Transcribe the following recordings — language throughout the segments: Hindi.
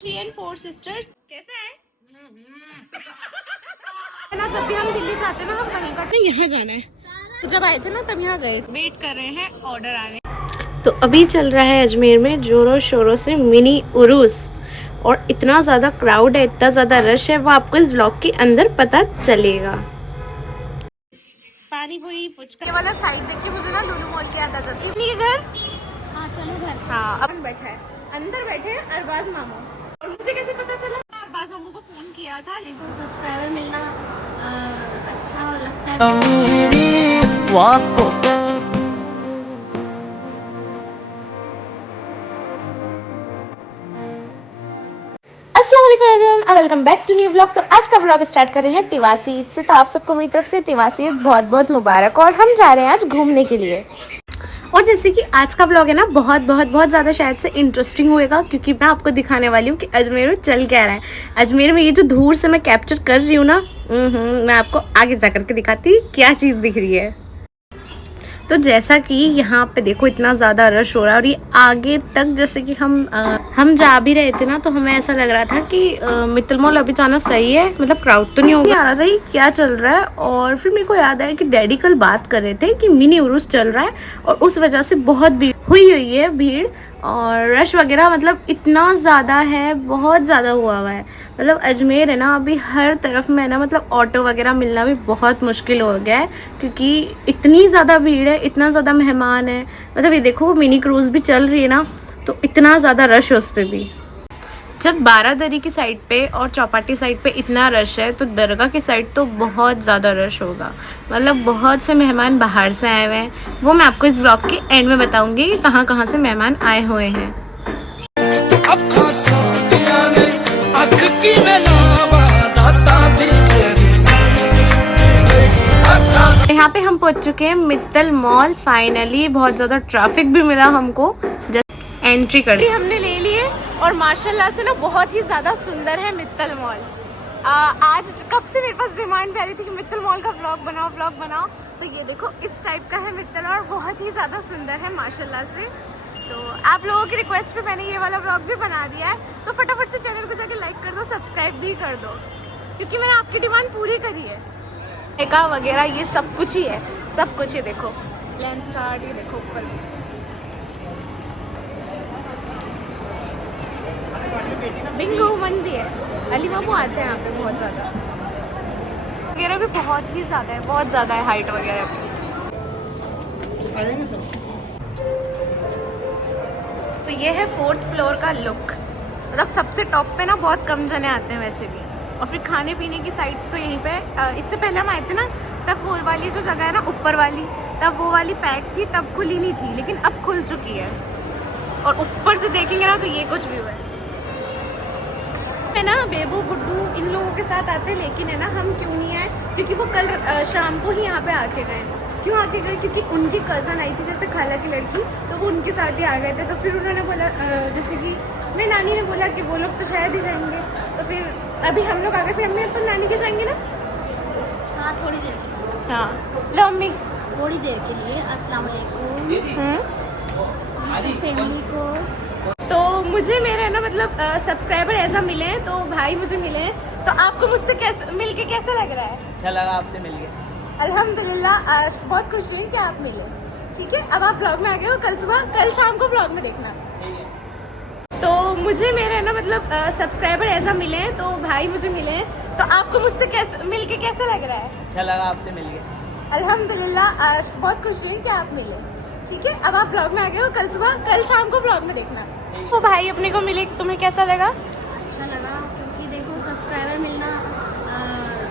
3 and 4 सिस्टर्स कैसा है ना। जब भी हम दिल्ली जाते हैं ना हम कहीं पर यहाँ जाना है, तो जब आए थे ना तब यहाँ गए। वेट कर रहे हैं ऑर्डर आने। तो अभी चल रहा है अजमेर में जोरों शोरों से मिनी उरूस, और इतना ज़्यादा क्राउड है, इतना ज़्यादा रश है, वो आपको इस व्लॉग के अंदर पता चलेगा। पानी पूरी पुचका वाला साइड देख के मुझे ना लुलु मॉल की याद आ जाती है। ये घर, हाँ चलो घर, हाँ अपन बैठा है अंदर, बैठे हैं अरबाज मामू। और मुझे कैसे पता चला? अरबाज मामू को फोन किया था, लेकिन सब्सक्राइबर मिलना अच्छा लगता है। Welcome back to new vlog. तो आज का व्लॉग स्टार्ट कर रहे हैं तिवासी ईद से। तो आप सबको मेरी तरफ से तिवासी ईद बहुत बहुत मुबारक। और हम जा रहे हैं आज घूमने के लिए। और जैसे कि आज का व्लॉग है ना बहुत ज़्यादा शायद से इंटरेस्टिंग होएगा, क्योंकि मैं आपको दिखाने वाली हूँ कि अजमेर में चल क्या रहा है। अजमेर में ये जो दूर से मैं कैप्चर कर रही हूँ ना, मैं आपको आगे जा करके दिखाती हूँ क्या चीज़ दिख रही है। तो जैसा कि यहाँ पे देखो इतना ज़्यादा रश हो रहा है, और ये आगे तक जैसे कि हम जा भी रहे थे ना, तो हमें ऐसा लग रहा था कि मित्तल मॉल अभी जाना सही है, मतलब क्राउड तो नहीं होगा। आ रहा था ये क्या चल रहा है। और फिर मेरे को याद आया कि डैडी कल बात कर रहे थे कि मिनी उरूस चल रहा है, और उस वजह से बहुत भीड़ हुई है, भीड़ और रश वगैरह, मतलब इतना ज़्यादा है, बहुत ज़्यादा हुआ है। मतलब अजमेर है ना, अभी हर तरफ में ना, मतलब ऑटो वगैरह मिलना भी बहुत मुश्किल हो गया है, क्योंकि इतनी ज़्यादा भीड़ है, इतना ज़्यादा मेहमान है। मतलब ये देखो मिनी क्रूज़ भी चल रही है ना, तो इतना ज़्यादा रश है उस पर भी। जब बारादरी की साइड पे और चौपाटी साइड पे इतना रश है, तो दरगाह की साइड तो बहुत ज़्यादा रश होगा। मतलब बहुत से मेहमान बाहर से आए हुए हैं, वो मैं आपको इस व्लॉग के एंड में बताऊँगी कि कहाँ कहाँ से मेहमान आए हुए हैं। यहाँ पे हम पहुँच चुके हैं मित्तल मॉल। फाइनली बहुत ज़्यादा ट्रैफिक भी मिला हमको, जस्ट एंट्री कर ली हमने ले लिए। और माशाल्लाह से ना बहुत ही ज़्यादा सुंदर है मित्तल मॉल। आज कब से मेरे पास डिमांड भी आ रही थी कि मित्तल मॉल का व्लॉग बनाओ। तो ये देखो इस टाइप का है मित्तल, और बहुत ही ज़्यादा सुंदर है माशाल्लाह से। तो आप लोगों की रिक्वेस्ट पे मैंने ये वाला व्लॉग भी बना दिया है, तो फटाफट से चैनल को जाके लाइक कर दो, सब्सक्राइब भी कर दो, क्योंकि मैंने आपकी डिमांड पूरी करी है। एका वगैरह ये सब कुछ ही है, सब कुछ ही देखो, लेंस कार्ड ये देखो ऊपर, बिंगो वन भी है। अली मामू आते हैं यहाँ पे बहुत ज़्यादा, वगैरह भी बहुत ही ज़्यादा है, बहुत ज़्यादा है हाइट वगैरह भी। तो ये है 4th फ्लोर का लुक। मतलब सबसे टॉप पे ना बहुत कम जने आते हैं वैसे भी। और फिर खाने पीने की साइड्स तो यहीं पे, इससे पहले हम आए थे ना, तब वो वाली जो जगह है ना ऊपर वाली, तब वो वाली पैक थी, तब खुली नहीं थी, लेकिन अब खुल चुकी है। और ऊपर से देखेंगे ना तो ये कुछ व्यू है। मैं ना बेबू गुड्डू इन लोगों के साथ आते, लेकिन है ना हम क्यों नहीं आए, क्योंकि वो कल शाम को ही यहाँ पे आके गए। क्यों आके गए? क्योंकि उनकी कज़न आई थी, जैसे खाला की लड़की, तो वो उनके साथ ही आ गए थे। तो फिर उन्होंने बोला, जैसे कि मेरी नानी ने बोला कि वो लोग तो शायद ही जाएंगे, तो फिर अभी हम लोग आ गए। फिर हमने अपन नानी के जाएंगे ना, हाँ थोड़ी देर, हाँ लो मम्मी, थोड़ी देर के लिए। अस्सलाम वालेकुम फैमिली को। तो मुझे मेरे ना मतलब सब्सक्राइबर ऐसा मिले हैं, तो भाई मुझे मिले हैं, तो आपको मुझसे कैसे मिलके कैसा लग रहा है? अच्छा लगा आपसे मिल गया। अल्हम्दुलिल्लाह, बहुत खुश हुई कि आप मिले। ठीक है, अब आप ब्लॉग में आ गए हो, कल शाम को ब्लॉग में देखना। तो मुझे मेरे ना मतलब सब्सक्राइबर ऐसा मिले हैं, तो भाई मुझे मिले हैं, तो आपको मुझसे कैसे मिलके कैसा लग रहा है? अच्छा लगा आपसे मिल गया। अल्हम्दुलिल्लाह, बहुत खुश हुई कि आप मिले। ठीक है, अब आप ब्लॉग में आ गए हो, कल शाम को ब्लॉग में देखना। वो भाई अपने को मिले, तुम्हें कैसा लगा? अच्छा लगा, क्योंकि देखो सब्सक्राइबर मिलना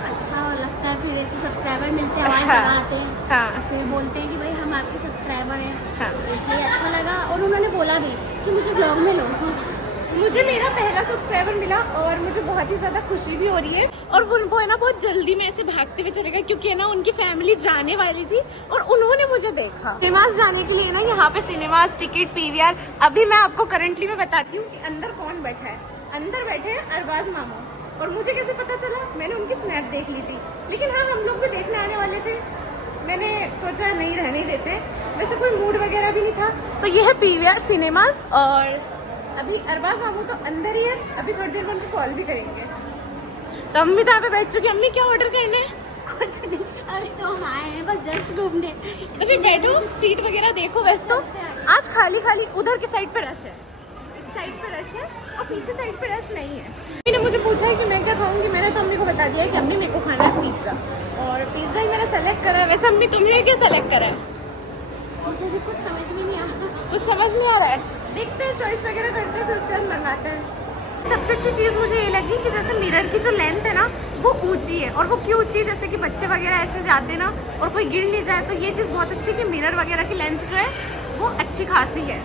अच्छा लगता है। फिर ऐसे सब्सक्राइबर मिलते हैं, आवाज़ लगाते हैं, हाँ। फिर बोलते हैं कि भाई हम आपके सब्सक्राइबर हैं, हाँ। तो इसलिए अच्छा लगा। और उन्होंने बोला भी कि मुझे ब्लॉग में लो। मुझे मेरा पहला सब्सक्राइबर मिला, और मुझे बहुत ही ज़्यादा खुशी भी हो रही है। और उनको है ना बहुत जल्दी में ऐसे भागते हुए चले गए, क्योंकि है ना उनकी फैमिली जाने वाली थी, और उन्होंने मुझे देखा। सिनेमास जाने के लिए ना यहाँ पे सिनेमास टिकट PVR। अभी मैं आपको करंटली में बताती हूँ कि अंदर कौन बैठा है। अंदर बैठे हैं अरबाज मामू। और मुझे कैसे पता चला? मैंने उनकी स्नैप देख ली थी, लेकिन हाँ हम लोग भी देखने आने वाले थे, मैंने सोचा नहीं रहने ही देते, वैसे कोई मूड वगैरह भी नहीं था। तो ये है PVR सिनेमास, और अभी अरबाज मामू तो अंदर ही है, अभी थोड़ी देर में उनको कॉल भी करेंगे। तो अम्मी तो यहाँ पे बैठ चुकी है। अम्मी क्या ऑर्डर करने हैं? कुछ नहीं, अभी तो हम आए हैं बस जस्ट घूमने। तो फिर बैठो, सीट वगैरह देखो। वैसे तो आज खाली खाली उधर की साइड पे रश है, इस साइड पे रश है और पीछे साइड पे रश नहीं है। अम्मी ने मुझे पूछा है कि मैं क्या खाऊंगी। मैंने तो अम्मी को बता दिया है कि अम्मी मेरे को खाना है पिज्ज़ा, और पिज्ज़ा ही मैंने सेलेक्ट करा है। वैसे अम्मी तुमने क्या सेलेक्ट करा है? मुझे भी कुछ समझ में नहीं आ रहा। कुछ समझ नहीं आ रहा है, देखते हैं, चॉइस वगैरह करते हैं, फिर उसके बाद मंगाते हैं। सबसे अच्छी चीज़ मुझे ये लगी कि जैसे मिरर की जो लेंथ है ना वो ऊंची है, और वो क्यों ऊंची है, जैसे कि बच्चे वगैरह ऐसे जाते हैं ना और कोई गिर नहीं जाए, तो ये चीज़ बहुत अच्छी है कि मिरर वगैरह की लेंथ जो है वो अच्छी खासी है।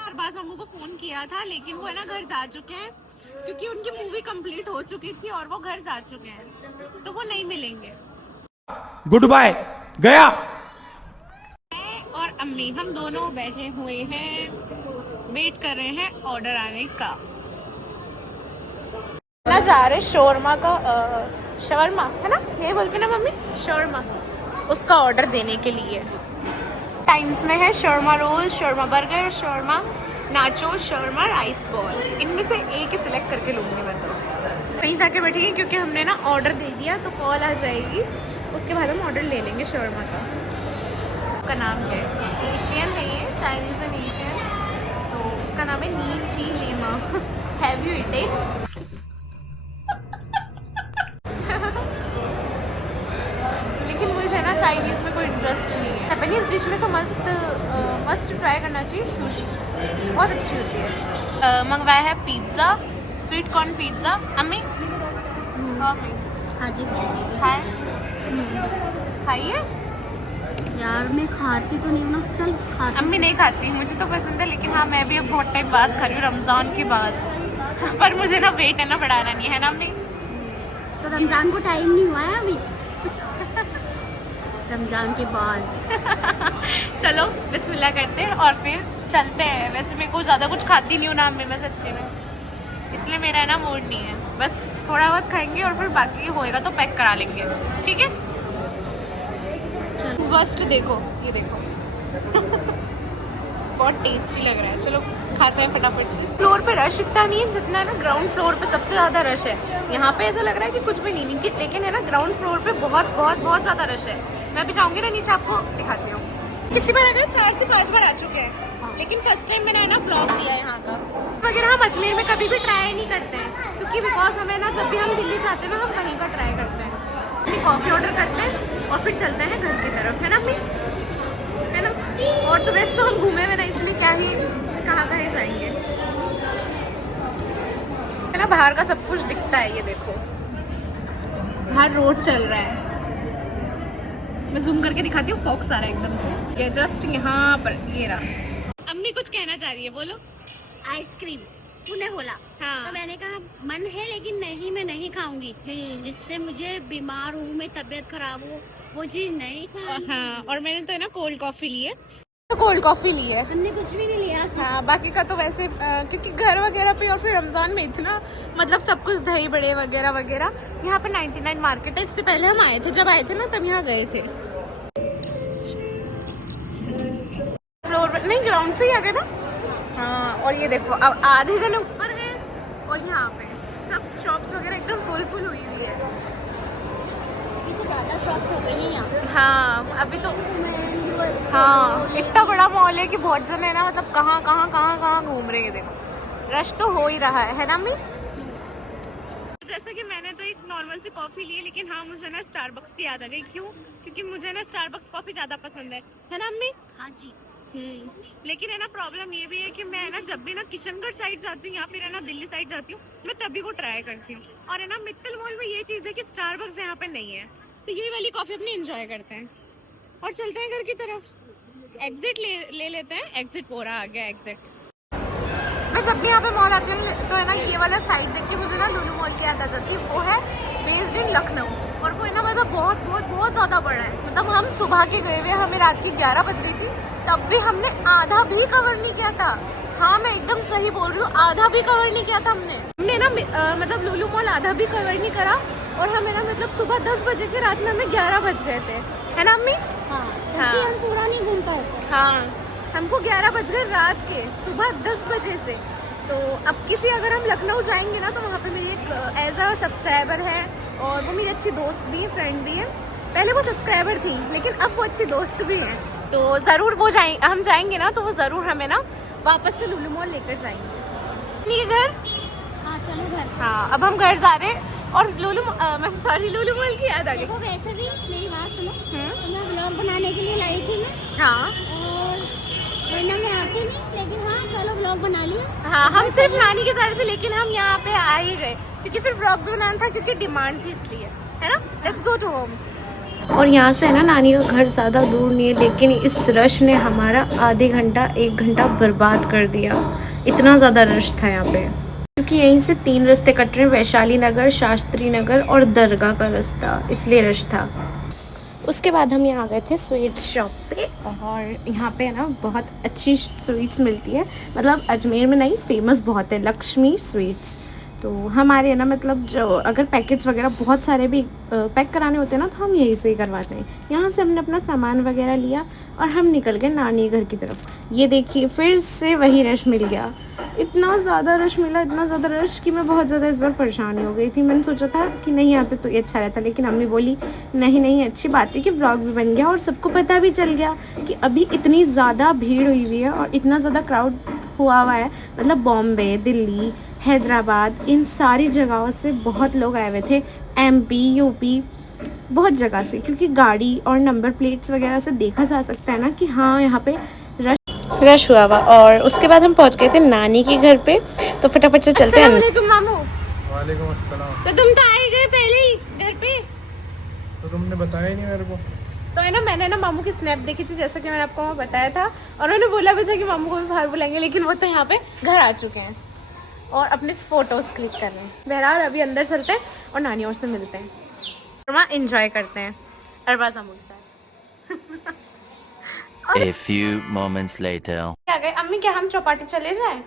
अरबाज अम्मू को फ़ोन किया था, लेकिन वो है ना घर जा चुके हैं, क्योंकि उनकी मूवी कंप्लीट हो चुकी थी और वो घर जा चुके हैं, तो वो नहीं मिलेंगे। गुड बाय गया। और अम्मी हम दोनों बैठे हुए हैं, वेट कर रहे हैं ऑर्डर आने का। ना जा रहे शोरमा का, शवरमा है ना, ये बोलते ना मम्मी, शोरमा, उसका ऑर्डर देने के लिए। टाइम्स में है shawarma roll, shawarma burger, shawarma nacho, shawarma rice ball. इनमें से एक ही सिलेक्ट करके लूँगी मैं तो। कहीं जाके बैठेंगे क्योंकि हमने ना ऑर्डर दे दिया, तो कॉल आ जाएगी, उसके बाद हम ऑर्डर ले लेंगे शोरमा का नाम क्या है? एशियन है ये, चाइनीज एंड एशियन, तो उसका नाम है नी ची लीमा। Have you eaten? लेकिन मुझे ना चाइनीज में कोई इंटरेस्ट नहीं है। जापानीज डिश में तो मस्ट ट्राई करना चाहिए सुशी, बहुत अच्छी होती है। मंगवाया है पिज्ज़ा, स्वीट कॉर्न पिज्ज़ा। अम्मी हाँ जी, खाइए। यार मैं खाती तो नहीं हूँ ना, चल खाती। अम्मी नहीं खाती, मुझे तो पसंद है, लेकिन हाँ मैं भी अब बहुत टाइम बाद खा रही हूँ, रमज़ान के बाद। पर मुझे ना वेट है ना बढ़ाना नहीं है ना अम्मी। तो रमजान को टाइम नहीं हुआ है अभी। रमजान के बाद चलो बिस्मिल्लाह करते हैं और फिर चलते हैं। वैसे मैं कुछ ज़्यादा कुछ खाती नहीं हूँ ना अम्मी, मैं सच्ची में, इसलिए मेरा है ना मूड नहीं है। बस थोड़ा बहुत खाएंगे और फिर बाकी होएगा तो पैक करा लेंगे, ठीक है। फर्स्ट देखो, ये देखो बहुत टेस्टी लग रहा है। चलो खाते हैं फटाफट से। फ्लोर पे रश इतना नहीं है जितना ना ग्राउंड फ्लोर पे सबसे ज़्यादा रश है। यहाँ पे ऐसा लग रहा है कि कुछ भी नहीं, लेकिन है ना ग्राउंड फ्लोर पे बहुत बहुत बहुत ज़्यादा रश है। मैं भी जाऊँगी ना नीचे, आपको दिखाती हूँ। कितनी बार आ गए? 4 से 5 बार आ चुके हैं, लेकिन फर्स्ट टाइम मैंने है ना ब्लॉग दिया है यहाँ का वगैरह। हम अजमेर में कभी भी ट्राई नहीं करते हैं, क्योंकि बिकॉज हमें ना जब भी हम दिल्ली जाते हैं ना, हम वहीं का ट्राई करते हैं। कॉफ़ी ऑर्डर करते हैं और फिर चलते हैं घर की तरफ, है ना अम्मी, है ना। और तो वैसे तो हम घूमे हुए ना, इसलिए क्या ही कहाँ जाएंगे, है ना। बाहर का सब कुछ दिखता है, ये देखो बाहर रोड चल रहा है। मैं जूम करके दिखाती हूँ, फॉक्स आ रहा है एकदम से, ये जस्ट यहाँ पर, ये रहा। अम्मी कुछ कहना चाह रही है, बोलो। आइसक्रीम तूने बोला, हाँ। तो मैंने कहा मन है लेकिन नहीं, मैं नहीं खाऊंगी, जिससे मुझे बीमार हूँ मैं, तबीयत खराब हो, वो चीज नहीं खाऊंगी। हाँ, और मैंने तो है ना कोल्ड कॉफी ली है, तो कोल्ड कॉफी ली है। हमने कुछ भी नहीं लिया। हाँ, बाकी का तो वैसे क्योंकि घर वगैरह पे और फिर रमजान में इतना मतलब सब कुछ दही बड़े वगैरह वगैरह। यहाँ पे 99 मार्केट है, इससे पहले हम आए थे, जब आए थे ना तब यहाँ गए थे। फ्लोर पे नहीं, ग्राउंड पे ही आ गए ना। हाँ, और ये देखो अब आधे जने ऊपर हैं और यहाँ पे सब शॉप्स वगैरह एकदम फुल हुई हुई है। अभी तो ज्यादा शॉप्स हो गई हैं यहाँ। हाँ अभी तो, हाँ इतना बड़ा मॉल है कि बहुत जन है ना, मतलब कहाँ घूम रहे हैं। देखो रश तो हो ही रहा है ना अम्मी। जैसे कि मैंने तो एक नॉर्मल सी कॉफी ली है, लेकिन हाँ मुझे ना स्टारबक्स की याद आ गई। क्यों? क्योंकि मुझे ना स्टारबक्स कॉफी ज्यादा पसंद है ना अम्मी। हाँ जी। लेकिन है ना प्रॉब्लम ये भी है कि मैं ना जब भी ना किशनगढ़ साइड जाती हूँ या फिर है ना दिल्ली साइड जाती हूँ, मैं तभी वो ट्राई करती हूँ। और है ना मित्तल मॉल में ये चीज़ है कि स्टारबक्स यहाँ पे नहीं है, तो ये वाली कॉफी अपनी एंजॉय करते हैं और चलते हैं घर की तरफ। एग्जिट ले लेते हैं। एग्जिट हो रहा आ गया एग्जिट। मैं जब भी यहाँ पे मॉल आती हूँ तो है ना ये वाला साइड देख के मुझे ना लुलु मॉल की याद आ जाती है। वो है बेस्ड इन लखनऊ, और वो है ना मतलब बहुत ज़्यादा बड़ा है। मतलब हम सुबह के गए हुए, हमें रात की 11 बज गई थी, तब भी हमने आधा भी कवर नहीं किया था। हाँ मैं एकदम सही बोल रही हूँ, आधा भी कवर नहीं किया था हमने ना मतलब लुलु मॉल आधा भी कवर नहीं करा। और हमें ना मतलब सुबह 10 बजे के, रात में हमें 11 बज गए थे, है ना अम्मी। हाँ, हाँ। हम पूरा नहीं घूम पाए थे। हाँ हमको 11 बज गए रात के, सुबह 10 बजे से। तो अब किसी अगर हम लखनऊ जाएंगे ना तो वहाँ पे मेरी एक एज अ सब्सक्राइबर है और वो मेरी अच्छी दोस्त भी है, फ्रेंड भी है। पहले वो सब्सक्राइबर थी लेकिन अब वो अच्छी दोस्त भी हैं। तो ज़रूर वो हम जाएंगे ना तो वो ज़रूर हमें ना वापस से लुलु मॉल लेकर जाएंगे। ये घर, हाँ चलो घर। हाँ अब हम घर जा रहे हैं और लुलु मॉल की याद आ गई। देखो वैसे भी मेरी बात सुनो, तो मैं व्लॉग बनाने के लिए लाई थी मैं, हाँ और वरना मैं आती नहीं, लेकिन हाँ चलो व्लॉग बना लिया। हाँ हम सिर्फ नानी के जा रहे थे लेकिन हम यहाँ पे आ ही गए क्योंकि फिर व्लॉग भी बनाना था क्योंकि डिमांड थी इसलिए, है ना। Let's go to home. और यहाँ से है ना नानी का घर ज़्यादा दूर नहीं है लेकिन इस रश ने हमारा आधे घंटा 1 घंटा बर्बाद कर दिया। इतना ज़्यादा रश था यहाँ पे क्योंकि यहीं से 3 रास्ते कट रहे हैं, वैशाली नगर, शास्त्री नगर और दरगाह का रास्ता, इसलिए रश था। उसके बाद हम यहाँ गए थे स्वीट्स शॉप पे और यहाँ पे है ना बहुत अच्छी स्वीट्स मिलती है, मतलब अजमेर में नहीं, फेमस बहुत है लक्ष्मी स्वीट्स। तो हमारे है ना मतलब जो अगर पैकेट्स वगैरह बहुत सारे भी पैक कराने होते हैं ना तो हम यहीं से ही करवाते हैं। यहाँ से हमने अपना सामान वगैरह लिया और हम निकल गए नानी घर की तरफ। ये देखिए फिर से वही रश मिल गया, इतना ज़्यादा रश मिला, इतना ज़्यादा रश कि मैं बहुत ज़्यादा इस बार परेशान हो गई थी। मैंने सोचा था कि नहीं आते तो ये अच्छा रहता, लेकिन अम्मी बोली नहीं नहीं अच्छी बात है कि व्लॉग भी बन गया और सबको पता भी चल गया कि अभी इतनी ज़्यादा भीड़ हुई हुई है और इतना ज़्यादा क्राउड हुआ है। मतलब बॉम्बे, दिल्ली, हैदराबाद, इन सारी जगहों से बहुत लोग आए हुए थे, MP, UP, बहुत जगह से, क्योंकि गाड़ी और नंबर प्लेट्स वगैरह से देखा जा सकता है ना कि हाँ यहाँ पे रश हुआ हुआ। और उसके बाद हम पहुँच गए थे नानी के घर पे, तो फटाफट से चलते हैं। मामू वालेकुम अस्सलाम। तो तुम तो आ ही गए पहले ही घर पे, तो तुमने बताया ही नहीं मेरे को। तो है ना मैंने ना मामू की स्नैप देखी थी जैसा कि मैंने आपको बताया था, और उन्होंने बोला भी था कि मामू को भी बाहर बुलाएंगे, लेकिन वो तो यहाँ पे घर आ चुके हैं और अपने फोटोज क्लिक कर रहे हैं। बहरहाल अभी अंदर चलते हैं और नानी और से मिलते हैं, वहाँ एंजॉय करते हैं अरबाज अम्मू के साथ। A few moments later. क्या गए अम्मी, क्या हम चौपाटी चले जाएं?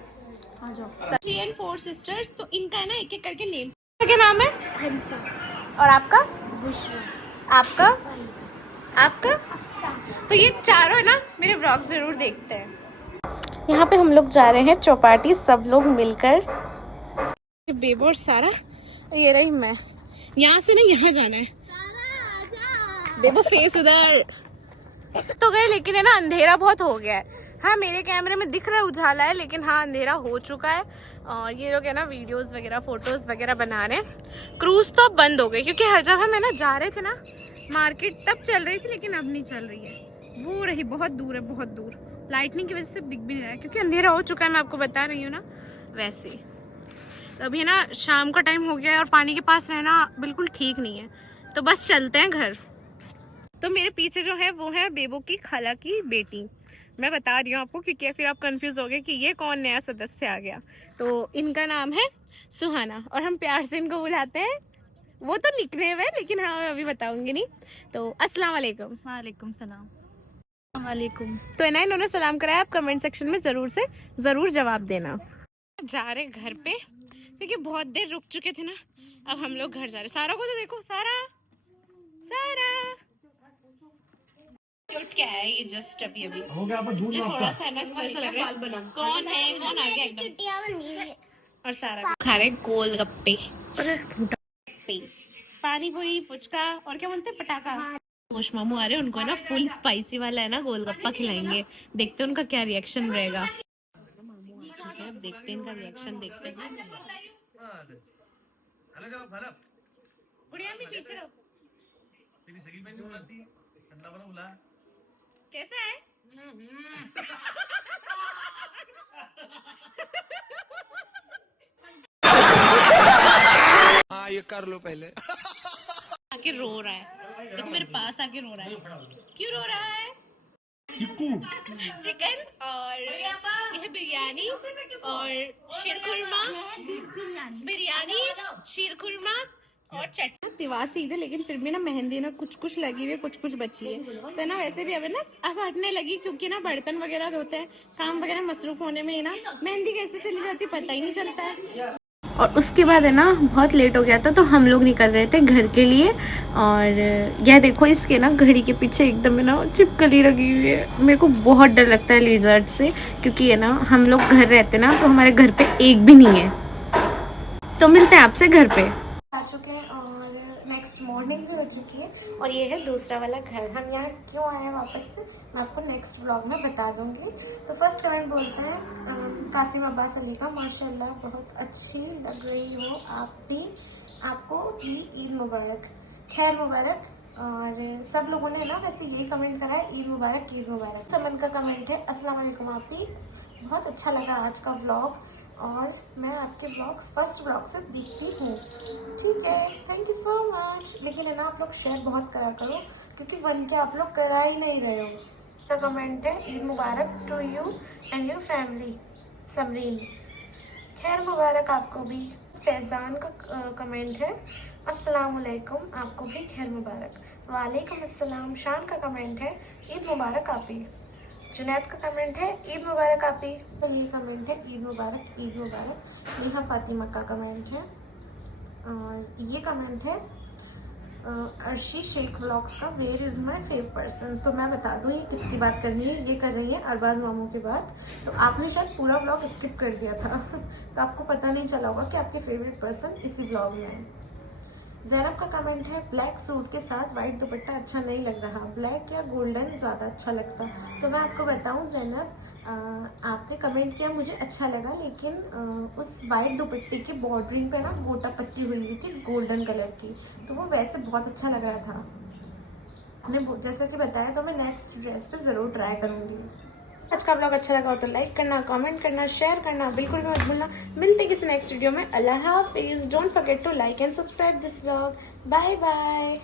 आ जाओ। 3 and 4 सिस्टर्स, तो इनका है ना एक एक करके नेम। क्या नाम है? हंसा, और आपका? बुशरा, आपका? फाइजा, आपका? अक्सा। तो ये चारों है ना मेरे व्लॉग जरूर देखते हैं। यहाँ पे हम लोग जा रहे हैं चौपाटी, सब लोग मिलकर। बेबो और सारा, ये रही मैं। यहाँ से ना यहाँ जाना है। बेबो फेस उधर तो गए, लेकिन है ना अंधेरा बहुत हो गया है। हाँ मेरे कैमरे में दिख रहा है उजाला है, लेकिन हाँ अंधेरा हो चुका है। और ये लोग है ना वीडियोस वगैरह फोटोज वगैरह बना रहे हैं। क्रूज तो अब बंद हो गई क्योंकि हर जब हम है ना जा रहे थे ना मार्केट तब चल रही थी, लेकिन अब नहीं चल रही है। वो रही बहुत दूर है, बहुत दूर, लाइटनिंग की वजह से दिख भी नहीं रहा है क्योंकि अंधेरा हो चुका है। मैं आपको बता रही हूँ ना वैसे। तो अभी है ना शाम का टाइम हो गया है और पानी के पास रहना बिल्कुल ठीक नहीं है, तो बस चलते हैं घर। तो मेरे पीछे जो है वो है बेबो की खाला की बेटी। मैं बता रही हूँ आपको क्योंकि फिर आप कंफ्यूज हो गए कि ये कौन नया सदस्य आ गया। तो इनका नाम है सुहाना और हम प्यार से इनको बुलाते हैं, वो तो निकनेम है लेकिन हाँ अभी बताऊंगी नहीं। तो अस्सलाम वालेकुम। वालेकुम सलाम। वालेकुम। तो है ना इन्होंने सलाम कराया, आप कमेंट सेक्शन में जरूर जवाब देना। जा रहे घर पे क्योंकि बहुत देर रुक चुके थे ना, अब हम लोग घर जा रहे। सारा को तो देखो, सारा क्यूट क्या है ये, जस्ट अभी इसलिए थोड़ा सा ना इसको ऐसा लग रहा है कौन है, कौन आ गया एकदम। चुटिया बनी है। और सारा खा रहे गोलगप्पे, पानी पूरी, पुचका और क्या बोलते हैं पटाखा। मोश मामू आ रहे हैं, उनको है ना फुल स्पाइसी वाला है ना गोलगप्पा खिलाएंगे। देखते हैं उनका क्या रिएक्शन रहेगा। मामू आ चुके हैं, अब देखते हैं इनका रिएक्शन, देखते हैं। बुढ़िया भी पीछे रहो। कैसा है? हाँ ये कर लो पहले। आके रो रहा है, देखो मेरे पास आके रो रहा है। क्यों रो रहा है? चिकन और यह बिरयानी और शीर खुरमा, बिरयानी, शीर खुरमा और चटनी। तिवासी थे लेकिन फिर भी ना मेहंदी ना कुछ लगी हुई है, कुछ बची है। तो ना वैसे भी अब हटने लगी क्योंकि ना बर्तन वगैरह धोते हैं, काम वगैरह मसरूफ होने में ही ना मेहंदी कैसे चली जाती पता ही नहीं चलता है। और उसके बाद है ना बहुत लेट हो गया था, तो हम लोग निकल रहे थे घर के लिए। और यह देखो इसके ना घड़ी के पीछे एकदम है ना छिपकली लगी हुई है। मेरे को बहुत डर लगता है लिजर्ड से, क्योंकि है ना हम लोग घर रहते ना, तो हमारे घर पे एक भी नहीं है। तो मिलते हैं आपसे घर पे। आ चुके हैं और नेक्स्ट मॉर्निंग भी हो चुकी है, और ये है दूसरा वाला घर। हम यहाँ क्यों आए हैं वापस से, मैं आपको नेक्स्ट व्लॉग में बता दूंगी। तो फर्स्ट कमेंट बोलते हैं कासिम अब्बास अली का, माशाल्लाह बहुत अच्छी लग रही हो आप भी, आपको भी ईद मुबारक, खैर मुबारक। और सब लोगों ने ना वैसे ये कमेंट करा है ईद मुबारक, ईद मुबारक। समन का कमेंट है अस्सलाम वालेकुम आपी, बहुत अच्छा लगा आज का व्लॉग, और मैं आपके ब्लॉग्स फर्स्ट ब्लॉग से देखती हूँ। ठीक है, थैंक यू सो मच। लेकिन है ना आप लोग शेयर बहुत करा करो, क्योंकि वन के आप लोग करा ही नहीं रहे हो। तो कमेंट है Eid Mubarak to you and your family Samreen, खैर मुबारक आपको भी। फैज़ान का कमेंट है अस्सलाम वालेकुम, आपको भी खैर मुबारक। वालेकुम अस्सलाम। शान का कमेंट है ईद मुबारक आपी। जुनैद का कमेंट है ईद मुबारक आपी। तो ये कमेंट है ईद मुबारक, ईद मुबारक। नेहा फातिमा का कमेंट है, और ये कमेंट है अर्शी शेख व्लॉग्स का, where is my favourite person. तो मैं बता दूँ ये किसकी बात करनी है, ये कर रही है अरबाज मामू की बात। तो आपने शायद पूरा व्लॉग स्किप कर दिया था तो आपको पता नहीं चला होगा कि आपके फेवरेट पर्सन इसी व्लॉग में है। ज़ैनब का कमेंट है ब्लैक सूट के साथ वाइट दुपट्टा अच्छा नहीं लग रहा, ब्लैक या गोल्डन ज़्यादा अच्छा लगता। तो मैं आपको बताऊं ज़ैनब, आपने कमेंट किया मुझे अच्छा लगा, लेकिन उस वाइट दुपट्टे की बॉर्डरिंग पे ना गोटा पत्ती हुई हुई थी गोल्डन कलर की, तो वो वैसे बहुत अच्छा लग रहा था। आपने जैसा कि बताया, तो मैं नेक्स्ट ड्रेस पे ज़रूर ट्राई करूँगी। आज का ब्लॉग अच्छा लगा हो तो लाइक करना, कमेंट करना, शेयर करना बिल्कुल भी मत भूलना। मिलते हैं किसी नेक्स्ट वीडियो में। अल्लाह हाफिज़। Don't forget to like and subscribe this blog. Bye bye.